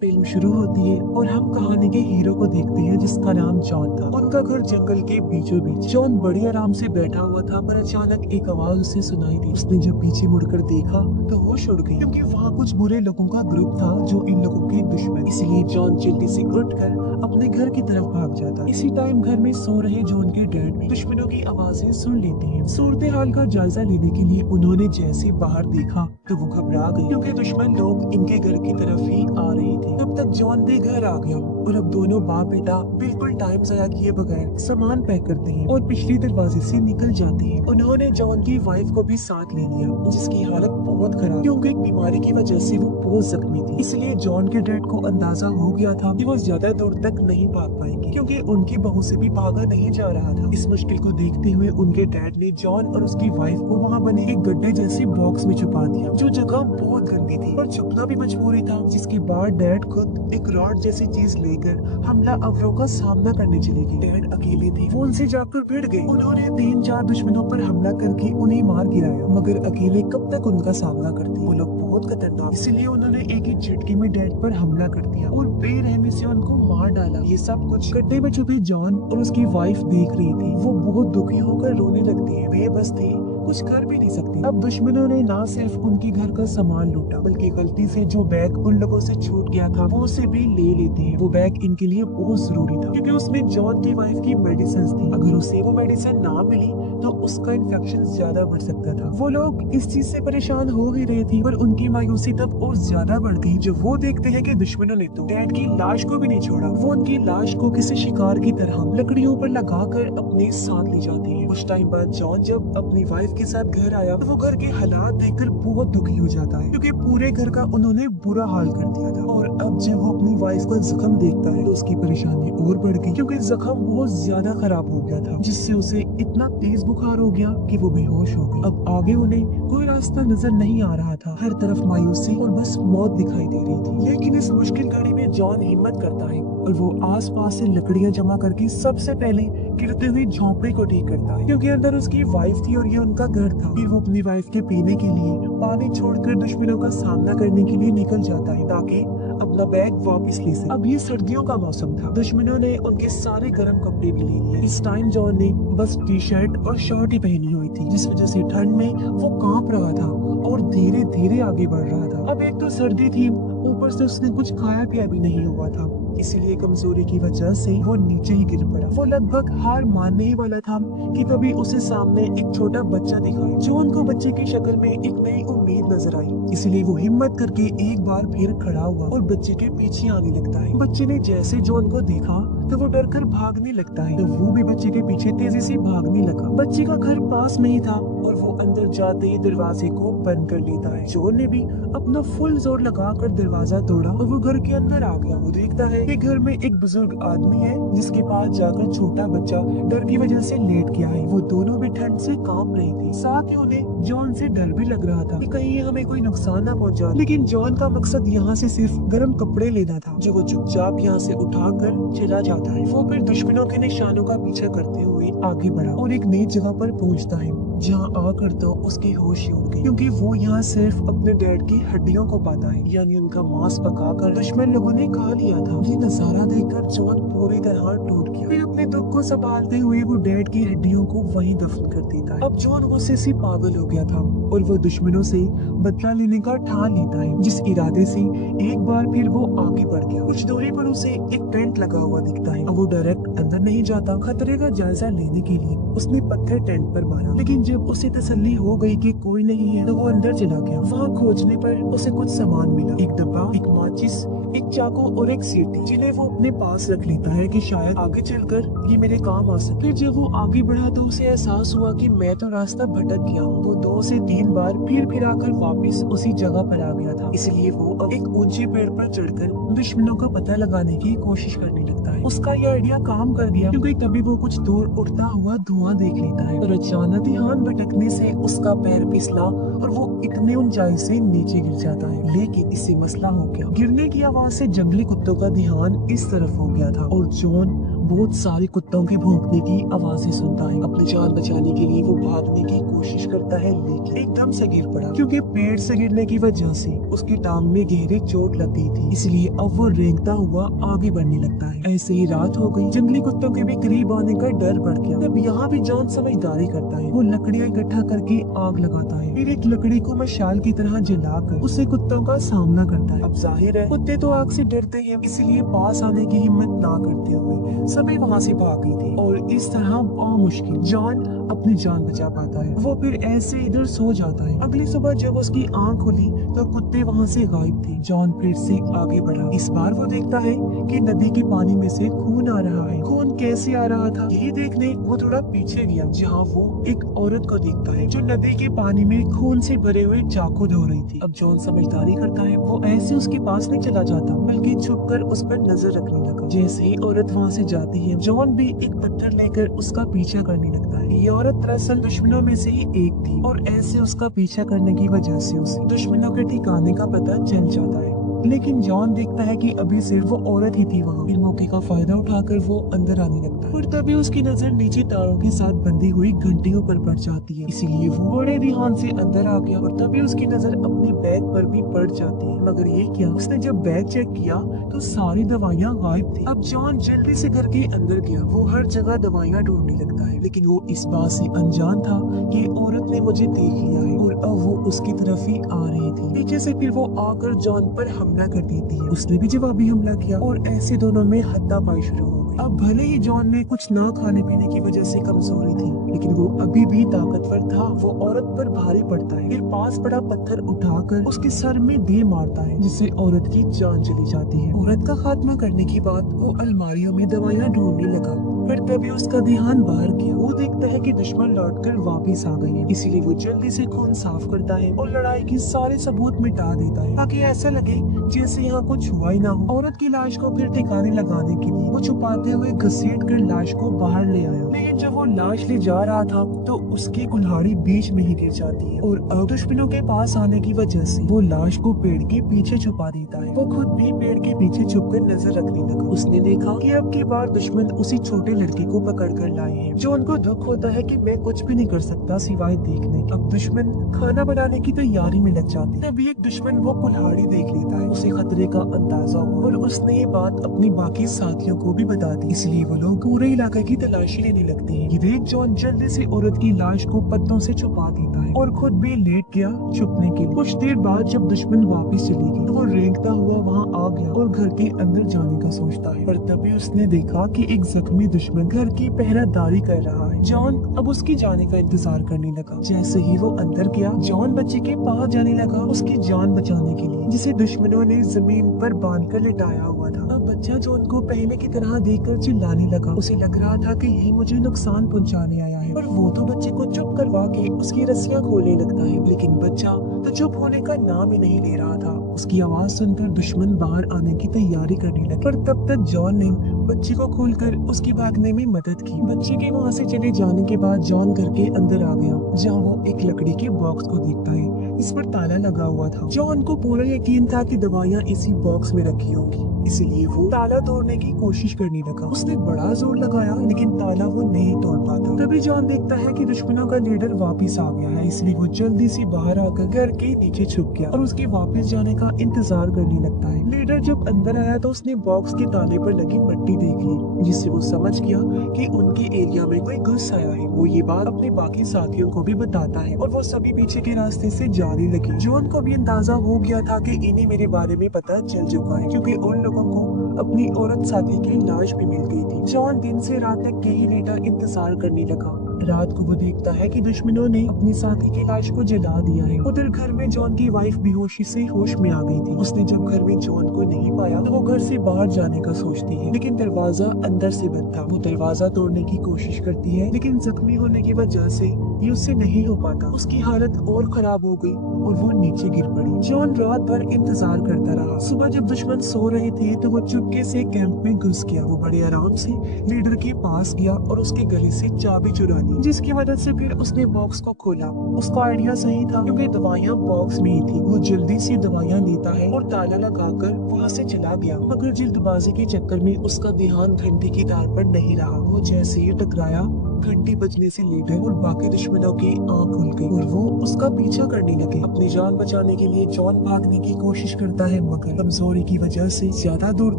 Film शुरू होती है और हम कहानी के हीरो को देखते हैं जिसका नाम जॉन था। उनका घर जंगल के बीचों बीच। जॉन बड़े आराम से बैठा हुआ था पर अचानक एक आवाज उसे सुनाई दी। उसने जब पीछे मुड़कर देखा तो होश उड़ गई क्योंकि वहाँ कुछ बुरे लोगों का ग्रुप था जो इन लोगों के दुश्मन। इसलिए जॉन जल्दी से उठकर अपने घर की तरफ भाग जाता। इसी टाइम घर में सो रहे जॉन के डैड भी दुश्मनों की आवाजें सुन लेते हैं। सूरत हाल का जायजा लेने के लिए उन्होंने जैसे बाहर देखा तो वो घबरा गए क्योंकि दुश्मन लोग इनके घर की तरफ ही आ रहे थे। तब तक जॉन भी घर आ गया और अब दोनों बाप बेटा बिल्कुल टाइम ज़ाया किए बगैर सामान पैक करते हैं और पिछले दरवाजे से निकल जाते हैं। उन्होंने जॉन की वाइफ को भी साथ ले लिया जिसकी हालत बहुत खराब क्योंकि एक बीमारी की वजह से वो बहुत जख्मी थी। इसलिए जॉन के डैड को अंदाजा हो गया था कि वो ज्यादा दूर तक नहीं भाग पाएंगे क्योंकि उनकी बहू से भी भागा नहीं जा रहा था। इस मुश्किल को देखते हुए उनके डैड ने जॉन और उसकी वाइफ को वहाँ बने एक गड्ढे जैसे बॉक्स में छुपा दिया जो जगह बहुत गंदी थी और छुपना भी मजबूरी था। जिसके बाद डैड खुद एक रॉड जैसी चीज लेकर हमला अवरों का सामना करने चले गए। डैड अकेले थे, वो उनसे जाकर भिड़ गए। उन्होंने 3-4 दुश्मनों पर हमला करके उन्हें मार गिराया मगर अकेले कब तक उनका सामना करते। वो लोग बहुत खतरनाक, इसलिए उन्होंने एक ही झटके में डैड पर हमला कर दिया और बेरहमी से उनको मार डाला। ये सब कुछ गड्ढे में छुपे जॉन और उसकी वाइफ देख रही थी। वो बहुत दुखी होकर रोने लगती है, बेबस थी, कुछ कर भी नहीं सकती। अब दुश्मनों ने ना सिर्फ उनके घर का सामान लूटा बल्कि गलती से जो बैग उन लोगों से छूट गया था वो उसे भी ले लेते हैं। वो बैग इनके लिए बहुत जरूरी था क्योंकि उसमें जॉन की वाइफ की मेडिसिन थी। अगर उसे वो मेडिसिन ना मिली तो उसका इन्फेक्शन ज्यादा बढ़ सकता था। वो लोग इस चीज से परेशान हो ही रहे थे पर उनकी मायूसी तब और ज्यादा बढ़ गई जब वो देखते हैं कि दुश्मनों ने तो डैड की लाश को भी नहीं छोड़ा। वो उनकी लाश को किसी शिकार की तरह लकड़ियों पर लगाकर अपने साथ ले जाते हैं। कुछ टाइम बाद जॉन जब अपनी वाइफ के साथ घर आया तो वो घर के हालात देखकर बहुत दुखी हो जाता है क्योंकि पूरे घर का उन्होंने बुरा हाल कर दिया था। और अब जब वो अपनी वाइफ का जख्म देखता है तो उसकी परेशानी और बढ़ गई क्योंकि जख्म बहुत ज्यादा खराब हो गया था जिससे उसे इतना तेज बुखार हो गया कि वो बेहोश हो गई। अब आगे उन्हें कोई रास्ता नजर नहीं आ रहा था, हर तरफ मायूसी और बस मौत दिखाई दे रही थी। लेकिन इस मुश्किल घड़ी में जॉन हिम्मत करता है और वो आसपास से लकड़ियां जमा करके सबसे पहले गिरते हुए झोंपड़े को ठीक करता है क्योंकि अंदर उसकी वाइफ थी और ये उनका घर था। फिर वो अपनी वाइफ के पीने के लिए पानी छोड़कर दुश्मनों का सामना करने के लिए निकल जाता है ताकि अपना बैग वापस ले सके। अब ये सर्दियों का मौसम था, दुश्मनों ने उनके सारे गर्म कपड़े भी ले लिए। इस टाइम जॉन ने बस टी शर्ट और शर्ट ही पहनी हुई थी जिस वजह से ठंड में वो कांप रहा था और धीरे धीरे आगे बढ़ रहा था। अब एक तो सर्दी थी, ऊपर से उसने कुछ खाया पिया भी नहीं हुआ था, इसीलिए कमजोरी की वजह से वो नीचे ही गिर पड़ा। वो लगभग हार मानने ही वाला था कि तभी उसे सामने एक छोटा बच्चा दिखाई। जॉन को बच्चे की शक्ल में एक नई उम्मीद नजर आई, इसलिए वो हिम्मत करके एक बार फिर खड़ा हुआ और बच्चे के पीछे आने लगता है। बच्चे ने जैसे जॉन को देखा तो वो डरकर भागने लगता है तो वो भी बच्चे के पीछे तेजी से भागने लगा। बच्चे का घर पास में ही था और वो अंदर जाते ही दरवाजे को बंद कर लेता है। जॉन ने भी अपना फुल जोर लगाकर दरवाजा तोड़ा और वो घर के अंदर आ गया। वो देखता है कि घर में एक बुजुर्ग आदमी है जिसके पास जाकर छोटा बच्चा डर की वजह से लेट गया है। वो दोनों भी ठंड से कांप रहे थे, साथ ही उन्हें जॉन से डर भी लग रहा था कि कहीं हमें कोई नुकसान ना पहुंचा। लेकिन जॉन का मकसद यहाँ से सिर्फ गर्म कपड़े लेना था जो वो चुपचाप यहाँ से उठाकर चला जाता है। वो फिर दुश्मनों के निशानों का पीछा करते हुए आगे बढ़ा और एक नई जगह पर पहुंचता है जहाँ आकर तो उसकी होश ही उड़ गई क्योंकि वो यहाँ सिर्फ अपने डैड की हड्डियों को पाता है, यानी उनका मांस पकाकर दुश्मन लोगों ने खा लिया था। ये नजारा देखकर जॉन पूरी तरह टूट गया। फिर अपने दुख को संभालते हुए वो डैड की हड्डियों को वहीं दफन कर देता है। अब जॉन गुस्से से पागल हो गया था और वो दुश्मनों से बदला लेने का ठान लेता है जिस इरादे से एक बार फिर वो आगे बढ़ गया। कुछ दूरी पर उसे एक टेंट लगा हुआ दिखता है। अब वो डायरेक्ट अंदर नहीं जाता, खतरे का जायजा लेने के लिए उसने पत्थर टेंट पर मारा। लेकिन जब उसे तसल्ली हो गई कि कोई नहीं है तो वो अंदर चला गया। वहाँ खोजने पर उसे कुछ सामान मिला, एक डब्बा, एक माचिस, एक चाकू और एक सीटी जिन्हें वो अपने पास रख लेता है कि शायद आगे चलकर ये मेरे काम आ सके। फिर जब वो आगे बढ़ा तो उसे एहसास हुआ कि मैं तो रास्ता भटक गया हूँ। वो 2 से 3 बार फिर आकर वापस उसी जगह पर आ गया था, इसलिए वो अब एक ऊंचे पेड़ पर चढ़कर दुश्मनों का पता लगाने की कोशिश करने लगता है। उसका ये आइडिया काम कर दिया क्योंकि तभी वो कुछ दूर उड़ता हुआ धुआं देख लेता है और अचानक ध्यान भटकने से उसका पैर फिसला और वो इतने ऊंचाई से नीचे गिर जाता है। लेकिन इससे मसला हो गया, गिरने की आवाज से जंगली कुत्तों का ध्यान इस तरफ हो गया था और जॉन बहुत सारे कुत्तों के भौंकने की आवाजें सुनता है। अपनी जान बचाने के लिए वो भागने की कोशिश करता है लेकिन एकदम से गिर पड़ा, क्योंकि पेड़ से गिरने की वजह से उसकी टांग में गहरी चोट लग गई थी। इसलिए अब वो रेंगता हुआ आगे बढ़ने लगता है। ऐसे ही रात हो गई, जंगली कुत्तों के भी करीब आने का डर बढ़ गया। तब यहाँ भी जॉन समझदारी करता है, वो लकड़ियाँ इकट्ठा करके आग लगाता है, फिर एक लकड़ी को मशाल की तरह जलाकर उसे कुत्तों का सामना करता है। अब जाहिर है कुत्ते तो आग से डरते हैं, इसलिए पास आने की हिम्मत ना करते हुए सभी वहाँ से भाग गए थे। और इस तरह मुश्किल जॉन अपनी जान बचा पाता है। वो फिर ऐसे इधर सो जाता है। अगली सुबह जब उसकी आंख खुली तो कुत्ते वहाँ से गायब थे। जॉन फिर से आगे बढ़ा। इस बार वो देखता है कि नदी के पानी में से खून आ रहा है। खून कैसे आ रहा था यही देखने वो थोड़ा पीछे गया, जहाँ वो एक औरत को देखता है जो नदी के पानी में खून से भरे हुए चाकू धो रही थी। अब जॉन समझदारी करता है, वो ऐसे उसके पास नहीं चला जाता बल्कि छुपकर उस पर नजर रखने लगा। जैसे ही औरत वहाँ से जाती है, जॉन भी एक पत्थर लेकर उसका पीछा करने लगता है। ये औरत दरअसल दुश्मनों में से ही एक थी और ऐसे उसका पीछा करने की वजह से उसे दुश्मनों के ठिकाने का पता चल जाता है। लेकिन जॉन देखता है कि अभी सिर्फ वो औरत ही थी वहाँ। फिर मौके का फायदा उठाकर वो अंदर आने लगता है और तभी उसकी नजर नीचे तारों के साथ बंधी हुई घंटियों पर पड़ जाती है। इसीलिए वो बड़े ध्यान से अंदर आ गया और तभी उसकी नजर अपने बैग पर भी पड़ जाती है। मगर ये क्या, उसने जब बैग चेक किया तो सारी दवाइयाँ गायब थी। अब जॉन जल्दी से घर के अंदर गया। वो हर जगह दवाइयाँ ढूंढने लगता है, लेकिन वो इस बात से अनजान था कि औरत ने मुझे देख लिया है और अब वो उसकी तरफ ही आ रही थी। पीछे से फिर वो आकर जॉन पर हमला कर देती है। उसने भी जवाबी हमला किया और ऐसे दोनों में हाथापाई शुरू हो गई। अब भले ही जॉन में कुछ ना खाने पीने की वजह से कमजोरी थी, लेकिन वो अभी भी ताकतवर था। वो औरत पर भारी पड़ता है, फिर पास पड़ा पत्थर उठाकर उसके सर में दे मारता है, जिससे औरत की जान चली जाती है। औरत का खात्मा करने के बाद वो अलमारियों में दवाइयाँ ढूंढने लगा, पर तभी उसका ध्यान बाहर गया। वो देखता है कि दुश्मन लौटकर वापस आ गए हैं, इसीलिए वो जल्दी से खून साफ करता है और लड़ाई के सारे सबूत मिटा देता है, ताकि ऐसा लगे जैसे यहाँ कुछ हुआ ही ना हो। औरत की लाश को फिर ठिकाने लगाने के लिए वो छुपाते हुए घसीट कर लाश को बाहर ले आया, लेकिन जब वो लाश ले जा रहा था तो उसकी कुल्हाड़ी बीच में ही गिर जाती है और अब दुश्मनों के पास आने की वजह से वो लाश को पेड़ के पीछे छुपा देता है। वो खुद भी पेड़ के पीछे छुपकर नजर रखने लगा। उसने देखा कि अब की बार दुश्मन उसी छोटे लड़के को पकड़ कर लाए हैं। जो उनको दुख होता है कि मैं कुछ भी नहीं कर सकता सिवाय देखने। अब दुश्मन खाना बनाने की तैयारी में लग जाते हैं। तभी एक दुश्मन वो कुल्हाड़ी देख लेता है। उसे खतरे का अंदाजा हुआ और उसने ये बात अपने बाकी साथियों को भी बता दी, इसलिए वो लोग पूरे इलाके की तलाशी लेने लगते हैं। ये देख जॉन जल्दी से औरत की लाश को पत्तों से छुपा देता है और खुद भी लेट गया छुपने के लिए। कुछ देर बाद जब दुश्मन वापस चली गई तो वो रेंगता हुआ वहाँ आ गया और घर के अंदर जाने का सोचता है, पर तभी उसने देखा कि एक जख्मी दुश्मन घर की पहरादारी कर रहा है। जॉन अब उसकी जाने का इंतजार करने लगा। जैसे ही वो अंदर गया, जॉन बच्चे के पास जाने लगा उसकी जान बचाने के लिए, जिसे दुश्मनों ने जमीन पर बांधकर लिटाया हुआ था। अब बच्चा जॉन को पहले की तरह देखकर चिल्लाने लगा। उसे लग रहा था कि यही मुझे नुकसान पहुंचाने आया है, पर वो तो बच्चे को चुप करवा के उसकी रस्सियां खोलने लगता है। लेकिन बच्चा तो चुप होने का नाम ही नहीं ले रहा था। उसकी आवाज सुनकर दुश्मन बाहर आने की तैयारी करने लगे, पर तब तक जॉन ने बच्चे को खोलकर उसकी भागने में मदद की। बच्चे के वहाँ से चले जाने के बाद जॉन घर के अंदर आ गया, जहाँ वो एक लकड़ी के बॉक्स को देखता है। इस पर ताला लगा हुआ था। जॉन को पूरा यकीन था कि दवाइयाँ इसी बॉक्स में रखी होंगी, इसलिए वो ताला तोड़ने की कोशिश करने लगा। उसने बड़ा जोर लगाया, लेकिन ताला वो नहीं तोड़ पाता। तभी जॉन देखता है कि दुश्मनों का लीडर वापस आ गया है, इसलिए वो जल्दी से बाहर आकर घर के नीचे छुप गया और उसके वापस जाने का इंतजार करने लगता है। लीडर जब अंदर आया तो उसने बॉक्स के ताले पर लगी मट्टी देख ली, जिससे वो समझ गया कि उनके एरिया में कोई घुस आया है। वो ये बात अपने बाकी साथियों को भी बताता है और वो सभी पीछे के रास्ते से जाने लगे। जॉन को भी अंदाजा हो गया था कि इन्हें मेरे बारे में पता चल चुका है, क्योंकि उन लोगों को अपनी औरत साथी की लाश भी मिल गई थी। जॉन दिन से रात तक यही लेटर इंतजार करने लगा। रात को वो देखता है कि दुश्मनों ने अपनी साथी की लाश को जला दिया है। उधर घर में जॉन की वाइफ बेहोशी से होश में आ गई थी। उसने जब घर में जॉन को नहीं पाया तो वो घर से बाहर जाने का सोचती है, लेकिन दरवाजा अंदर से बंद था। वो दरवाजा तोड़ने की कोशिश करती है, लेकिन जख्मी होने की वजह से ये उससे नहीं हो पाता। उसकी हालत और खराब हो गई और वो नीचे गिर पड़ी। जॉन रात भर इंतजार करता रहा। सुबह जब दुश्मन सो रहे थे तो वो चुपके से कैंप में घुस गया। वो बड़े आराम से लीडर के पास गया और उसके गले से चाबी चुरा ली, जिसकी मदद से फिर उसने बॉक्स को खोला। उसका आइडिया सही था, क्योंकि दवाइयाँ बॉक्स में ही थी। वो जल्दी से दवाइयाँ लेता है और ताला लगाकर वहाँ से चला गया, मगर जल्दबाजी के चक्कर में उसका ध्यान घंटी की तार पर नहीं रहा। वो जैसे ही टकराया घंटी बजने से लीडर और बाकी दुश्मनों की आंख खुल गई और वो उसका पीछा करने लगे। अपनी जान बचाने के लिए जॉन भागने की कोशिश करता है, मगर कमजोरी की वजह से ज्यादा दूर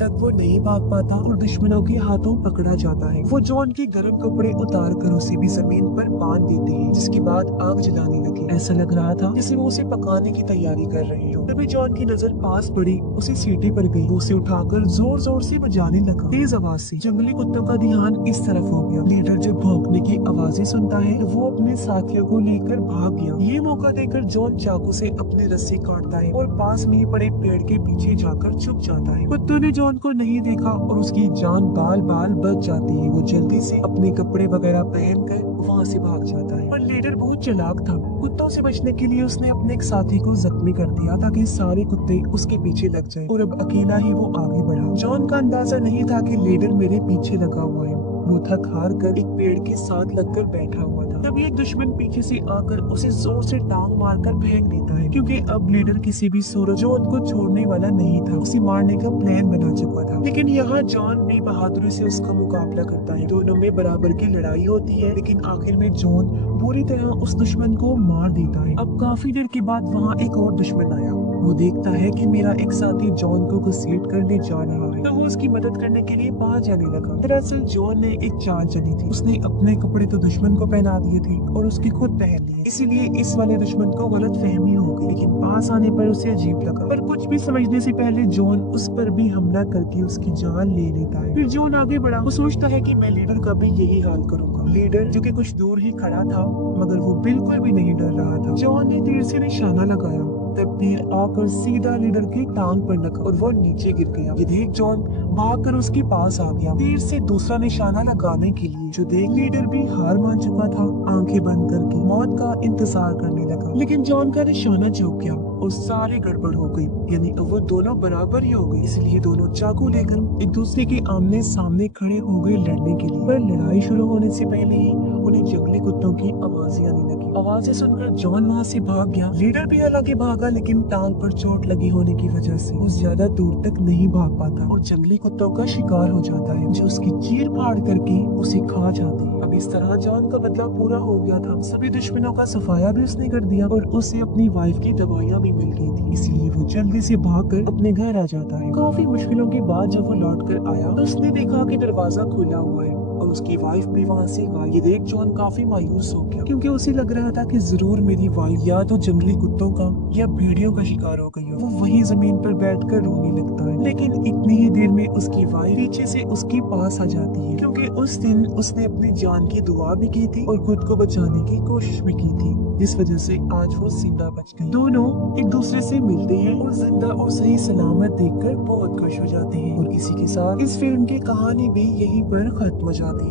तक वो नहीं भाग पाता और दुश्मनों के हाथों पकड़ा जाता है। वो जॉन के गर्म कपड़े उतार कर उसे भी जमीन पर बांध देते हैं, जिसके बाद आग जलाने लगे। ऐसा लग रहा था जैसे वो उसे पकाने की तैयारी कर रहे हो। तभी जॉन की नजर पास पड़ी, उसे सीटी पर गई। वो उसे उठाकर जोर जोर से बजाने लगा, तेज आवाज से। जंगली कुत्तों का ध्यान इस तरफ हो गया। लीडर जब भौंकने की आवाजें सुनता है तो वो अपने साथियों को लेकर भाग गया। ये मौका देकर जॉन चाकू से अपनी रस्सी काटता है और पास में ही पड़े पेड़ के पीछे जाकर छुप जाता है। कुत्तों ने जॉन को नहीं देखा और उसकी जान बाल बाल बच जाती है। वो जल्दी से अपने कपड़े वगैरह पहनकर वहाँ से भाग जाता है। पर लीडर बहुत चालाक था। कुत्तों से बचने के लिए उसने अपने एक साथी को जख्मी कर दिया ताकि सारे कुत्ते उसके पीछे लग जाएं और अब अकेला ही वो आगे बढ़ा। जॉन का अंदाजा नहीं था कि लीडर मेरे पीछे लगा हुआ है। वो थक हार कर एक पेड़ के साथ लगकर बैठा हुआ था। तभी एक दुश्मन पीछे से आकर उसे जोर से टांग मारकर फेंक देता है, क्योंकि अब लीडर किसी भी सूरत जॉन को छोड़ने वाला नहीं था। उसे मारने का प्लान बना चुका था। लेकिन यहाँ जॉन भी बहादुरी से उसका मुकाबला करता है। दोनों में बराबर की लड़ाई होती है, लेकिन आखिर में जॉन बुरी तरह उस दुश्मन को मार देता है। अब काफी देर के बाद वहाँ एक और दुश्मन आया। वो देखता है कि मेरा एक साथी जॉन को घसीट कर ले जा रहा है, तो वो उसकी मदद करने के लिए बाहर जाने लगा। दरअसल जॉन ने एक चाल चली थी। उसने अपने कपड़े तो दुश्मन को पहना दिए थे और उसके खुद पहन लिए, इसीलिए इस वाले दुश्मन को गलत फहमी हो गई। लेकिन पास आने पर उसे अजीब लगा, पर कुछ भी समझने से पहले जॉन उस पर भी हमला करके उसकी जान ले लेता है। फिर जॉन आगे बढ़ा। वो सोचता है कि मैं लीडर का भी यही हाल करूंगा। लीडर जो कि कुछ दूर ही खड़ा था, मगर वो बिल्कुल भी नहीं डर रहा था। जॉन ने तीर से निशाना लगाया, तब तीर आकर सीधा लीडर की टांग पर लगा और वो नीचे गिर गया। ये देख जॉन भागकर उसके पास आ गया, तीर से दूसरा निशाना लगाने के लिए। जो देख लीडर भी हार मान चुका था, आंखें बंद करके मौत का इंतजार करने लगा। लेकिन जॉन का निशाना चूक गया और सारी गड़बड़ हो गई। यानी अब वो दोनों बराबर ही हो गए। इसलिए दोनों चाकू लेकर एक दूसरे के आमने सामने खड़े हो गए लड़ने के लिए। पर लड़ाई शुरू होने से पहले ही उन्हें जंगली कुत्तों की आवाजें आने लगी। आवाजें सुनकर जॉन वहाँ से भाग गया। लीडर भी हालांकि भागा, लेकिन टांग पर चोट लगी होने की वजह से वो ज्यादा दूर तक नहीं भाग पाता और जंगली कुत्तों का शिकार हो जाता है, जो उसकी चीर फाड़ करके उसे खा जाते हैं। अब इस तरह जॉन का बदला पूरा हो गया था। सभी दुश्मनों का सफाया भी उसने कर दिया और उसे अपनी वाइफ की दवाइयाँ भी मिल गई थी। इसलिए वो जल्दी से भागकर अपने घर आ जाता है। काफी मुश्किलों के बाद जब वो लौट कर आया तो उसने देखा कि दरवाजा खुला हुआ है और उसकी वाइफ भी वहाँ से गायब। ये देख जॉन काफी मायूस हो गया, क्योंकि उसे लग रहा था कि जरूर मेरी वाइफ या तो जंगली कुत्तों का या भेड़ियों का शिकार हो गई हो। वो वहीं जमीन पर बैठकर रोने लगता है। लेकिन इतनी ही देर में उसकी वाइफ पीछे से उसके पास आ जाती है, क्योंकि उस दिन उसने अपनी जान की दुआ भी की थी और खुद को बचाने की कोशिश भी की थी, जिस वजह से आज वो जिंदा बच गई। दोनों एक दूसरे से मिलते हैं और जिंदा और सही सलामत देखकर बहुत खुश हो जाते हैं। और इसी के साथ इस फिल्म की कहानी भी यहीं पर खत्म हो जाती है।